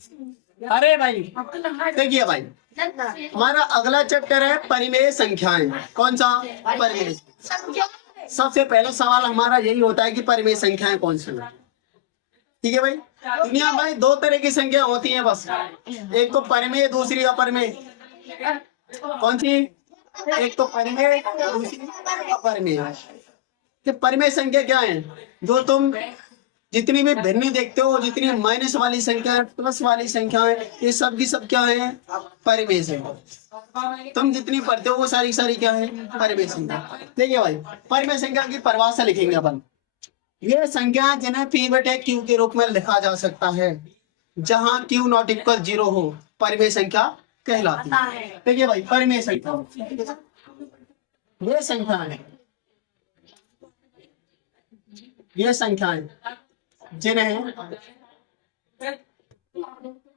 अरे भाई देखिए भाई, हमारा अगला चैप्टर है परिमेय संख्याएं। कौन सा? परिमेय। सबसे पहला सवाल हमारा यही होता है कि परिमेय संख्याएं कौन सी है। ठीक है भाई। दुनिया में दो तरह की संख्या होती हैं बस, एक तो परिमेय, दूसरी अपरिमेय। कौन सी? एक तो परिमेय, दूसरी अपरिमेय। कि परिमेय संख्या क्या है? जो तुम जितनी भी भिन्न देखते हो, जितनी माइनस वाली संख्या, प्लस वाली संख्या है, ये सब की सब क्या है? परिमेय संख्या। तुम जितनी पढ़ते हो वो सारी सारी क्या है? परिमेय संख्या। देखिए भाई, परिमेय संख्या की परिभाषा लिखेंगे अपन। ये संख्या जिन्हें पी बटे क्यू के रूप में लिखा जा सकता है, जहां क्यू नॉट इक्वल 0 हो, परिमेय संख्या कहलाती है। देखिए भाई, परिमेय संख्या ये संख्या है, ये संख्याएं जिन्हें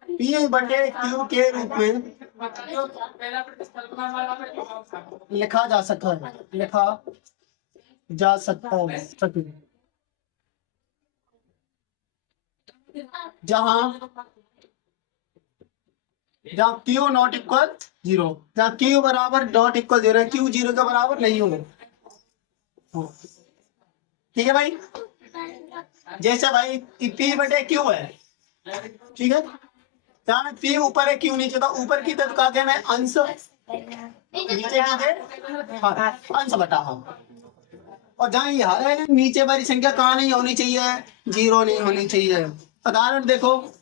पी बटे क्यू के रूप में लिखा जा सकता है, लिखा जा सकता है, जहां क्यू नॉट इक्वल 0, जहां क्यू बराबर नॉट इक्वल 0, क्यू 0 के बराबर नहीं होगा। ठीक है भाई। जैसे भाई पी बटे क्यू है, ठीक है, जहाँ पी ऊपर है क्यू नीचे, तो ऊपर की तरफ का क्या मैं अंश, नीचे अंश बटा हाँ। और जहाँ ये है नीचे वाली संख्या कहाँ नहीं होनी चाहिए? 0 नहीं होनी चाहिए। उदाहरण देखो,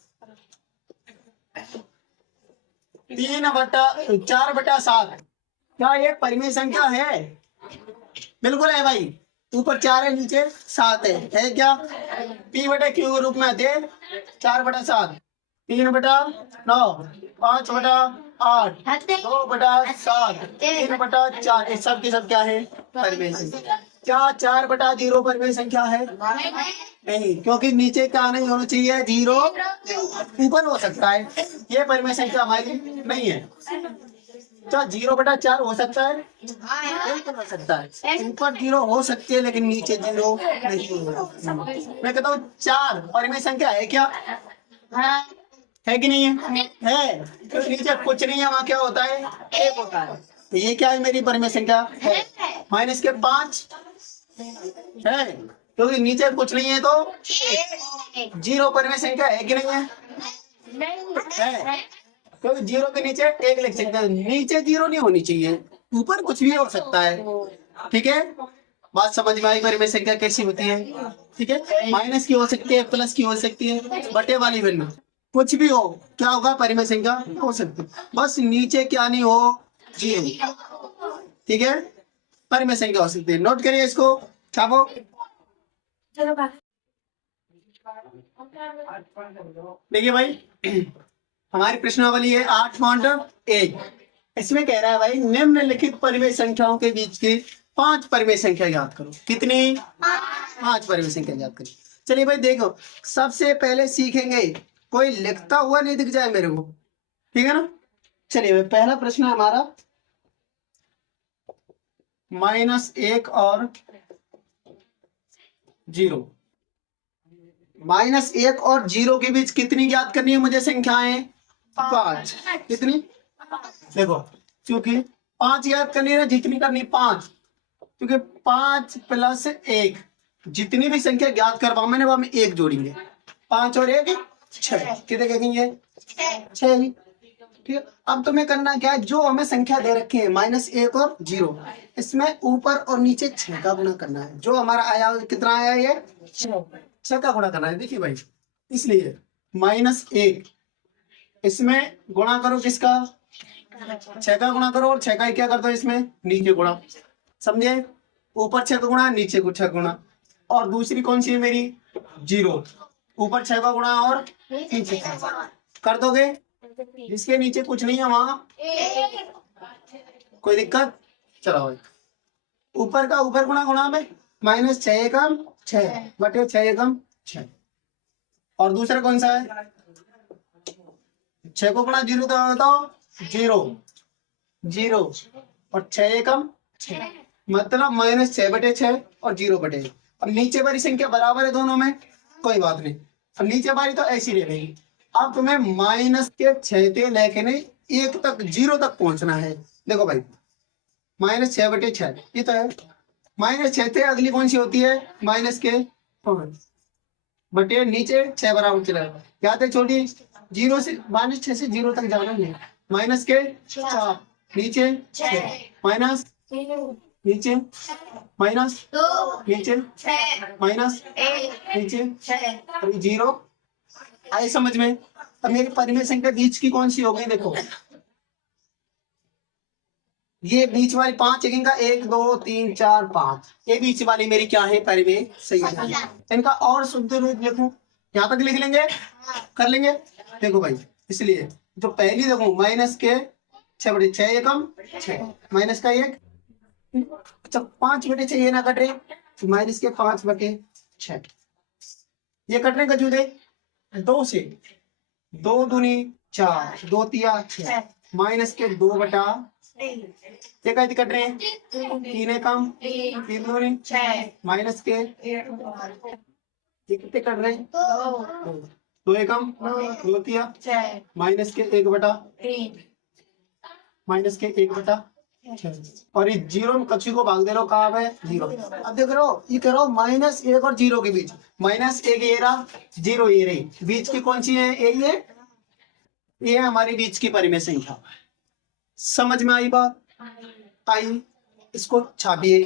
4/7 क्या ये परिमेय संख्या है? बिल्कुल है भाई। ऊपर 4 है, नीचे 7 है क्या? पी बटे क्यू के रूप में आते 4/7, 3/9, 5/8, 2/7, 3/4, ये सब की सब क्या है? परिमेय संख्या। क्या 4/0 परिमेय संख्या है? नहीं, क्योंकि नीचे क्या नहीं होना चाहिए? 0, ऊपर हो सकता है, ये परिमेय संख्या हमारी नहीं है। क्या 0/4 हो सकता है? बिल्कुल हो सकता है। ऊपर 0 हो सकती है, लेकिन नीचे 0 नहीं होगा। मैं कहता हूँ 4 परिमेय संख्या है क्या? है कि नहीं है? है। तो नीचे कुछ नहीं है, वहाँ क्या होता है? 1 होता है। तो ये क्या है? मेरी परिमेय संख्या है। माइनस के 5 है, क्योंकि नीचे कुछ नहीं है, तो 0 परिमेय संख्या है कि नहीं है? है, क्योंकि 0 के नीचे 1 लिख सकते हैं। नीचे 0 नहीं होनी चाहिए, ऊपर कुछ भी हो सकता है। ठीक है, बात समझ में आई? परिमेय संख्या कैसी होती है? ठीक है, माइनस की हो सकती है, प्लस की हो सकती है, बटे वाली वैल्यू कुछ भी हो, क्या होगा? परिमेय संख्या हो सकती है। बस नीचे क्या नहीं हो? 0। ठीक है, परिमेय संख्या हो सकती है। नोट करिए इसको, छापो। देखिए भाई, हमारी प्रश्नावली है 8.1। इसमें कह रहा है भाई, निम्नलिखित परिमेय संख्याओं के बीच की 5 परिमेय संख्या याद करो। कितनी? 5 परिमेय संख्या याद करो। चलिए भाई देखो, सबसे पहले सीखेंगे, कोई लिखता हुआ नहीं दिख जाए मेरे को, ठीक है ना? चलिए भाई, पहला प्रश्न है हमारा, -1 और 0। -1 और 0 के बीच कितनी याद करनी है मुझे संख्याएं? 5। कितनी? देखो, क्योंकि 5 याद करनी है ना, जितनी करनी 5, क्योंकि 5 + 1, जितनी भी संख्या याद करवाऊं मैंने वो में 1 जोड़ेंगे। 5 और 1 6, कितने कहेंगे? 6 ही। ठीक है, अब तुम्हें करना क्या है? जो हमें संख्या दे रखी है -1 और 0, इसमें ऊपर और नीचे 6 का गुणा करना है। जो हमारा आया कितना आया? ये 6 का गुणा करना है। देखिए भाई, इसलिए -1 इसमें गुणा करो, किसका? 6 का गुणा करो, और 6 का क्या कर दो इसमें नीचे गुणा। समझे? ऊपर 6 का गुणा, नीचे को 6 गुणा। और दूसरी कौन सी है मेरी? 0, ऊपर 6 का गुणा और नीचे कर दोगे। जिसके नीचे कुछ नहीं है वहां कोई दिक्कत? चलो भाई, ऊपर का ऊपर गुणा गुणा में -6 एकम 6 बटे 6 एकम 6। और दूसरा कौन सा है? 6 को गुणा 0 का बताओ, 0 और 6 एकम 6, मतलब -6 बटे 6 और 0 बटे 1। अब नीचे वाली संख्या बराबर है दोनों में, कोई बात नहीं। अब नीचे वाली तो ऐसी रहेगी, अब तुम्हें माइनस के 6 से लेके नहीं 1 तक 0 तक पहुंचना है। देखो भाई -6/6 ये तो है। -6 से अगली कौन सी होती है माइनस के 5 बटे नीचे 6 बराबर चलेगा। याद है छोटी 0 से -6 से 0 तक जाना है। माइनस के 4 नीचे 6 माइनस नीचे माइनस नीचे माइनस नीचे 0 आए समझ में। अब मेरी परिमेय संख्या बीच की कौन सी हो गई देखो ये बीच वाली 5 इनका 1 2 3 4 5 ये बीच वाली मेरी क्या है परिमेय संख्या। इनका और शुद्ध रूप लिखूं यहाँ तक लिख लेंगे कर लेंगे। देखो भाई इसलिए जो पहली देखो माइनस के 6/6 एकम 6 माइनस का 1 अच्छा 5/6 ये ना कट रहे माइनस के 5/6 ये कट रहे कजूदे 2 से 2 दूनी 4 2 तिया 6 माइनस के 2/3 ये कैसे कट रहे हैं 3 एकम 3 दूनी माइनस के ये कितने कट रहे हैं 2 एकम 2 तिया माइनस के 1/3 माइनस के 1/6 और ये 0 में कच्ची को भाग दे रहा कहाँ है 0। अब देख रहे हो ये करो -1 और 0 के बीच -1 ये रहा 0 ये रही बीच की कौन सी है ये हमारी बीच की परिमेय संख्या। समझ में आई बात आई इसको छापिए।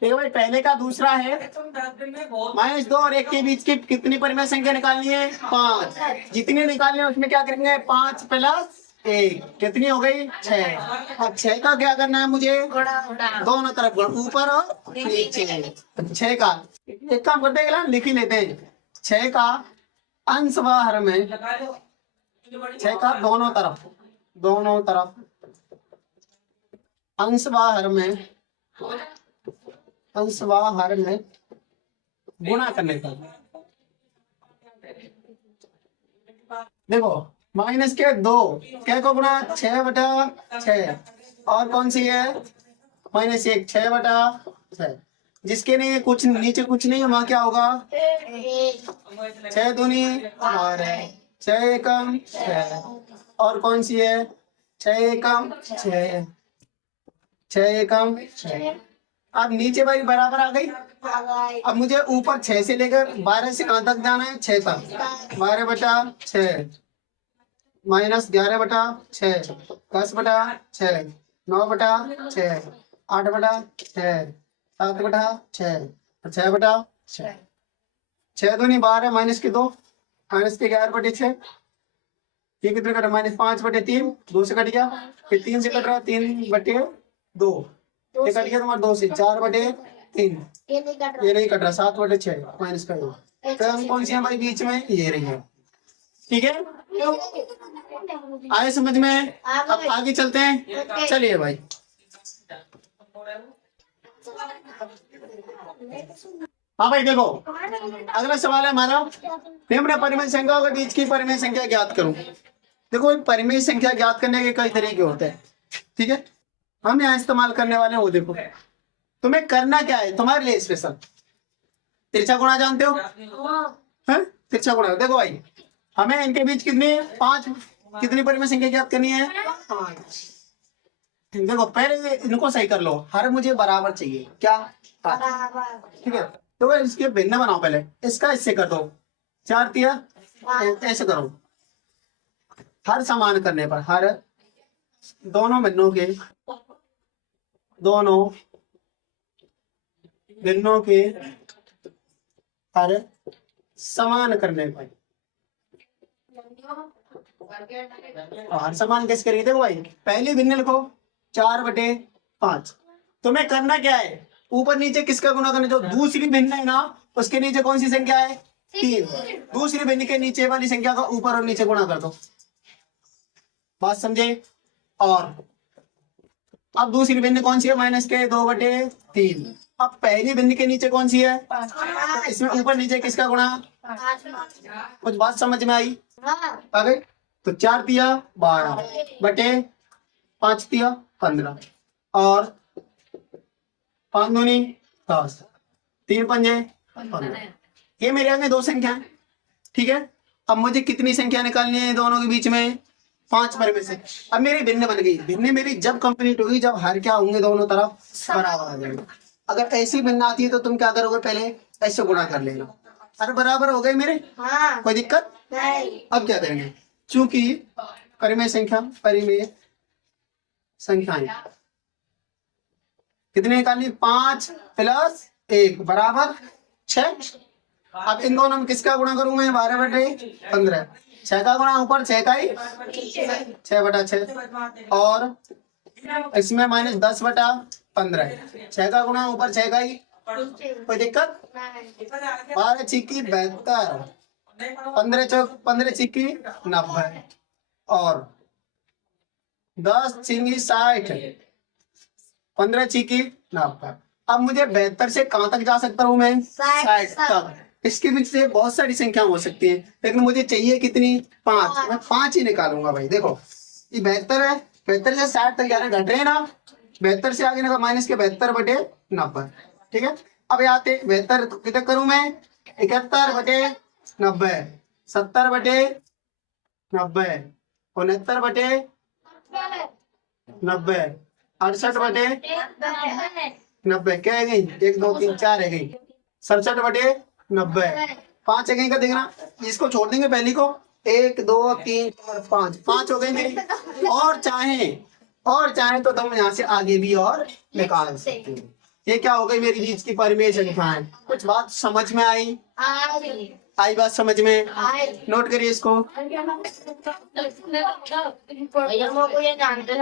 देखो भाई पहले का दूसरा है -2 और 1 के बीच की कितनी परिमेय संख्या निकालनी है 5 जितनी निकालनी है उसमें क्या करेंगे 5 + 1 कितनी हो गई 6। अब 6 का क्या करना है मुझे दोनों तरफ ऊपर और नीचे 6 का एक काम करते हैं लिख ही लेते हैं 6 का अंश व हर में 6 का दोनों तरफ अंश व हर में गुणा करने का। देखो माइनस के 2 क्या को गुणा 6/6 और कौन सी है -1 6/6 जिसके नहीं कुछ नीचे कुछ नहीं वहां क्या होगा 6 दूनी 12 6 एकम 6 और कौन सी है 6 एकम 6 6 एकम 6। अब नीचे भाई बराबर आ गई। अब मुझे ऊपर 6 से लेकर 12 से कहां तक जाना है 6 तक 12/6 -11/6 10/6 9/6 8/6 7/6 6/6 6 दूनी 12 माइनस के 2 माइनस के 11/6 ये कितने कट -5/3 2 से कट गया फिर 3 से कट रहा 3/2 ये कट गया तुम्हारा 2 से 4/3 ये नहीं कट रहा 7/6 माइनस का 2 तो हम कौन सी हमारी बीच में ये रही है। ठीक है आए समझ में। अब आगे चलते हैं चलिए भाई हाँ भाई देखो अगला सवाल है हमारा निम्न परिमेय संख्याओं के बीच की परिमेय संख्या ज्ञात करूं। देखो परिमेय संख्या ज्ञात करने के कई तरीके होते हैं। ठीक है हम यहाँ इस्तेमाल करने वाले हैं वो देखो तुम्हें करना क्या है तुम्हारे लिए स्पेशल तिरछा गुणा जानते हो है तिरछा गुणा। देखो भाई हमें इनके बीच कितनी परिमेय संख्या ज्ञात करनी है 5। देखो पहले इनको सही कर लो हर मुझे बराबर चाहिए क्या ठीक है तो इसके भिन्न बनाओ पहले इसका इससे कर दो 4 तिया ऐसे करो हर समान करने पर हर दोनों भिन्नों के हर समान करने पर हर समान कैसे करेंगे। देखो भाई पहली भिन्न लिखो 4/5 तुम्हें करना क्या है ऊपर नीचे किसका गुणा करना जो दूसरी भिन्न है ना उसके नीचे कौन सी संख्या है 3 दूसरी भिन्न के नीचे वाली संख्या का ऊपर और नीचे गुणा कर दो बात समझे। और अब दूसरी भिन्न कौन सी है माइनस के 2/3 अब पहली भिन्न के नीचे कौन सी है तो इसमें ऊपर नीचे किसका गुणा कुछ बात समझ में आई आ गई। तो 4 तिया 12 बटे 5 तिया 15 और 5 दूनी 10 3 पंजे 15। ये मेरे आगे 2 संख्या है, ठीक है। अब मुझे कितनी संख्या निकालनी है दोनों के बीच में? 5 परिमेय से। अब मेरी भिन्न बन गई। भिन्न मेरी जब कंप्लीट होगी जब हर क्या होंगे दोनों तरफ बराबर आ जाएंगे। अगर ऐसी भिन्न आती है तो तुम क्या करोगे, पहले ऐसे गुणा कर लेना। अरे बराबर हो गए मेरे, हाँ। कोई दिक्कत नहीं। अब क्या करेंगे, चूंकि परिमेय संख्याएं कितने निकालनी? 5 + 1 बराबर 6। अब इन दोनों में किसका गुणा करूं मैं? 12/15। 6 का गुणा ऊपर 6 का ही 6/6 और इसमें -10/15। 6 का गुणा ऊपर 6 का ही, कोई दिक्कत? 12 छिक्की 72, 15 छिक्की 90 और 10 छिंगी 60, 15 छिक्की 90। अब मुझे 72 से कहां तक जा सकता हूं मैं? 60 तक। इसके बीच से बहुत सारी संख्या हो सकती है, लेकिन मुझे चाहिए कितनी? 5। मैं 5 ही निकालूंगा भाई। देखो ये 72 है, 72 से 60 तक जाना, घट रहे हैं ना। 72 से आगे ना माइनस के 72/90, ठीक है। अब आते 72 कितने करूं मैं? 71/90, 70/90, 69/90, 68/90। क्या है गई? 1 2 3 4 है गई। 67/90। 5 है गई का देखना, इसको छोड़ देंगे पहली को। 1 2 3 4 5, 5 हो गई मेरी। और चाहे तो तुम यहाँ से आगे भी और निकाल सकते हो। ये क्या हो गई मेरी बीच की परिमेय संख्याएं। कुछ बात समझ में आई? आई बात समझ में? नोट करिए इसको। ये जानते